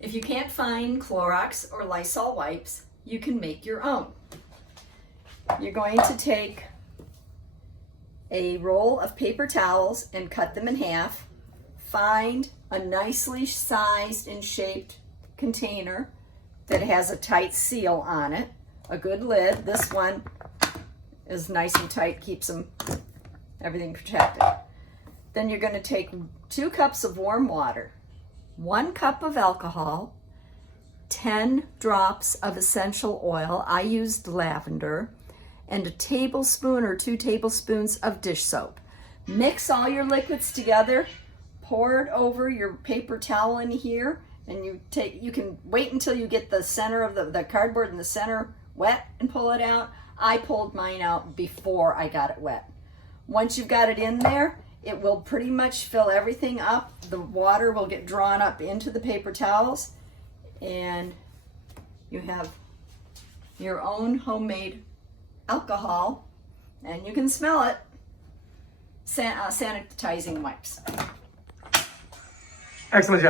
If you can't find Clorox or Lysol wipes, you can make your own. You're going to take a roll of paper towels and cut them in half. Find a nicely sized and shaped container that has a tight seal on it, a good lid. This one is nice and tight, keeps everything protected. Then you're going to take 2 cups of warm water, 1 cup of alcohol, 10 drops of essential oil, I used lavender, and a tablespoon or 2 tablespoons of dish soap. Mix all your liquids together, pour it over your paper towel in here, and you can wait until you get the center of the cardboard in the center wet and pull it out. I pulled mine out before I got it wet. Once you've got it in there, it will pretty much fill everything up. The water will get drawn up into the paper towels, and you have your own homemade alcohol, and you can smell it, sanitizing wipes. Excellent job.